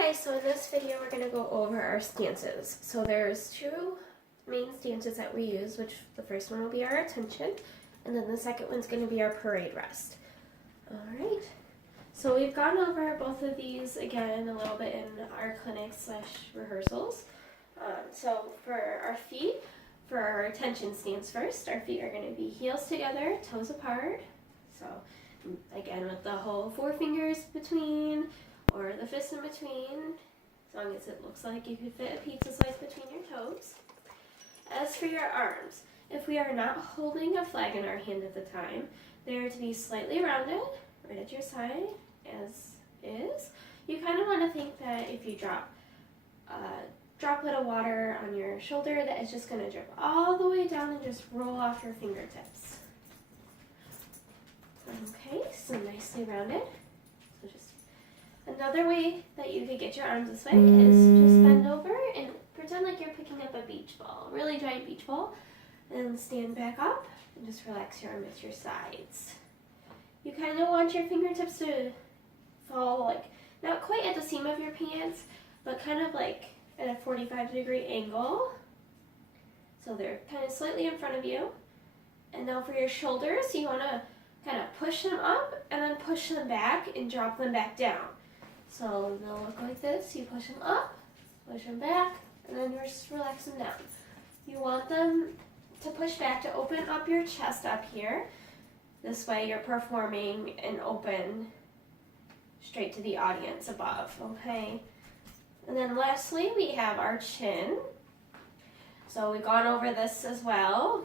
Okay, so in this video we're going to go over our stances. So there's two main stances that we use, which the first one will be our attention, and then the second one's going to be our parade rest. Alright, so we've gone over both of these again a little bit in our clinic/rehearsals. So for our feet, for our attention stance first, our feet are going to be heels together, toes apart. So again with the whole forefingers between, or the fists in between, as long as it looks like you could fit a pizza slice between your toes. As for your arms, if we are not holding a flag in our hand at the time, they are to be slightly rounded, right at your side, as is. You kind of want to think that if you drop a droplet of water on your shoulder, that it's just going to drip all the way down and just roll off your fingertips. Okay, so nicely rounded. So just another way that you could get your arms this way is just bend over and pretend like you're picking up a beach ball, a really giant beach ball, and stand back up and just relax your arm at your sides. You kind of want your fingertips to fall like not quite at the seam of your pants, but kind of like at a 45-degree angle. So they're kind of slightly in front of you. And now for your shoulders, you want to kind of push them up and then push them back and drop them back down. So they'll look like this. You push them up, push them back, and then just relax them down. You want them to push back to open up your chest up here. This way you're performing an open straight to the audience above, okay? And then lastly, we have our chin. So we've gone over this as well.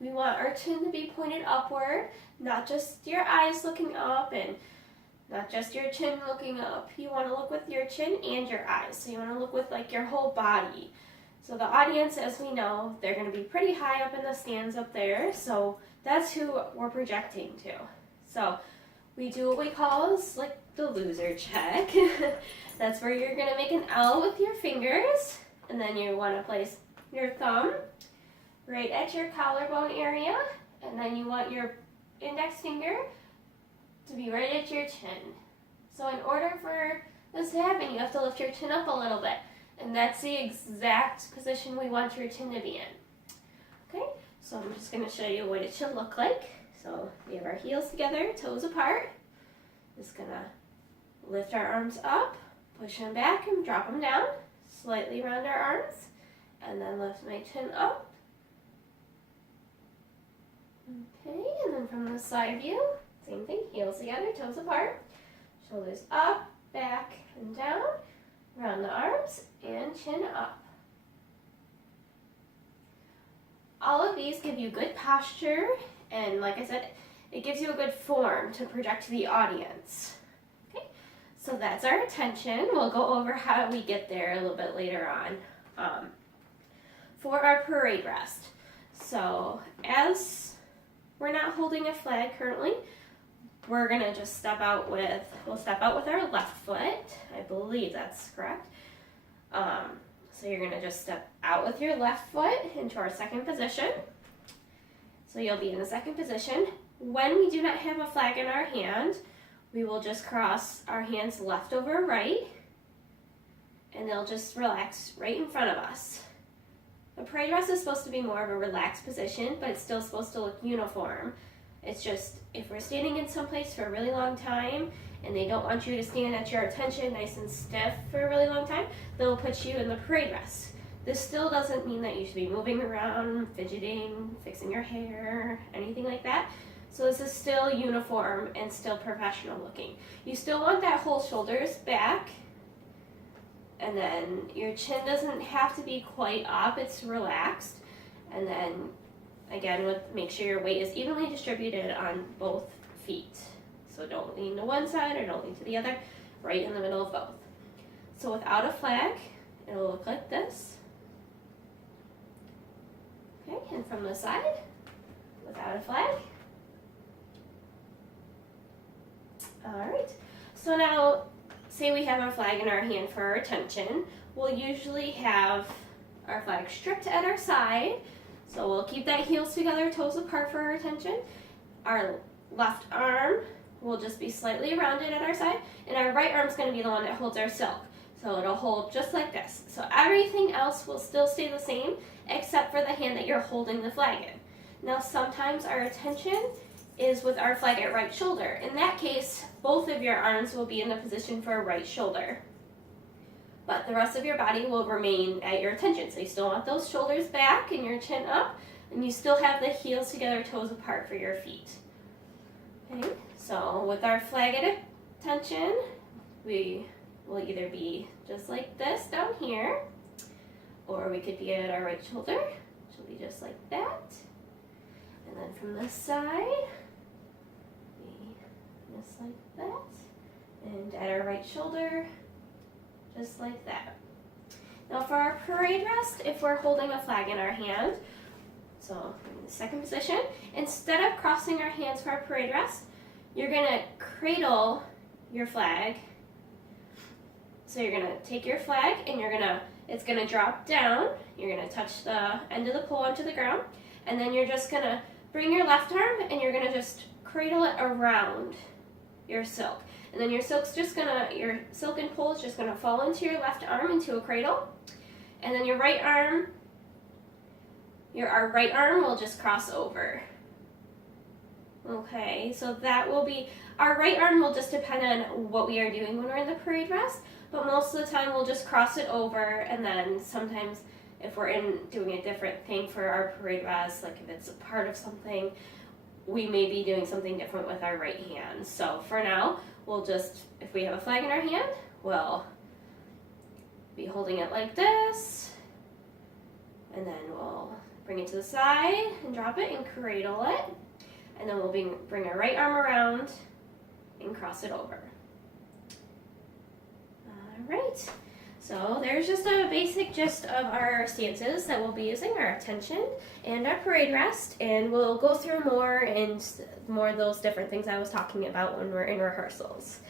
We want our chin to be pointed upward, not just your eyes looking up and not just your chin looking up. You want to look with your chin and your eyes. So you want to look with like your whole body. So the audience, as we know, they're going to be pretty high up in the stands up there. So that's who we're projecting to. So we do what we call is like the loser check. That's where you're going to make an L with your fingers. And then you want to place your thumb right at your collarbone area. And then you want your index finger to be right at your chin. So in order for this to happen, you have to lift your chin up a little bit. And that's the exact position we want your chin to be in. Okay, so I'm just going to show you what it should look like. So we have our heels together, toes apart. Just going to lift our arms up, push them back and drop them down. Slightly round our arms. And then lift my chin up. Okay, and then from the side view, same thing, heels together, toes apart, shoulders up, back, and down, round the arms, and chin up. All of these give you good posture, and like I said, it gives you a good form to project to the audience. Okay, so that's our attention. We'll go over how we get there a little bit later on. For our parade rest, so as we're not holding a flag currently, we're gonna just we'll step out with our left foot. I believe that's correct. So you're gonna just step out with your left foot into our second position. So you'll be in the second position. When we do not have a flag in our hand, we will just cross our hands left over right, and they'll just relax right in front of us. The parade rest is supposed to be more of a relaxed position, but it's still supposed to look uniform. It's just, if we're standing in some place for a really long time, and they don't want you to stand at your attention nice and stiff for a really long time, they'll put you in the parade rest. This still doesn't mean that you should be moving around, fidgeting, fixing your hair, anything like that. So this is still uniform and still professional looking. You still want that whole shoulders back, and then your chin doesn't have to be quite up, it's relaxed. And then again, make sure your weight is evenly distributed on both feet. So don't lean to one side or don't lean to the other, right in the middle of both. So without a flag, it'll look like this. Okay, and from the side, without a flag. All right, so now, say we have our flag in our hand for our attention. We'll usually have our flag stripped at our side. So we'll keep that heels together, toes apart for our attention. Our left arm will just be slightly rounded at our side, and our right arm is going to be the one that holds our silk. So it'll hold just like this. So everything else will still stay the same except for the hand that you're holding the flag in. Now sometimes our attention is with our flag at right shoulder. In that case, both of your arms will be in the position for right shoulder. But the rest of your body will remain at your attention. So you still want those shoulders back and your chin up, and you still have the heels together, toes apart for your feet. Okay, so with our flag at attention, we will either be just like this down here, or we could be at our right shoulder, which will be just like that. And then from this side, just like that, and at our right shoulder, just like that. Now for our parade rest, if we're holding a flag in our hand, so in the second position, instead of crossing our hands for our parade rest, you're gonna cradle your flag. So you're gonna take your flag and it's gonna drop down, you're gonna touch the end of the pole onto the ground, and then you're just gonna bring your left arm and you're gonna just cradle it around your silk. And then your silken pole is just gonna fall into your left arm into a cradle. And then our right arm will just cross over. Okay, so that will be, our right arm will just depend on what we are doing when we're in the parade rest, but most of the time we'll just cross it over, and then sometimes if we're doing a different thing for our parade rest, like if it's a part of something, we may be doing something different with our right hand. So for now, we'll just, if we have a flag in our hand, we'll be holding it like this, and then we'll bring it to the side and drop it and cradle it, and then we'll bring our right arm around and cross it over. All right, so there's just a basic gist of our stances that we'll be using, our attention and our parade rest, and we'll go through more of those different things I was talking about when we're in rehearsals.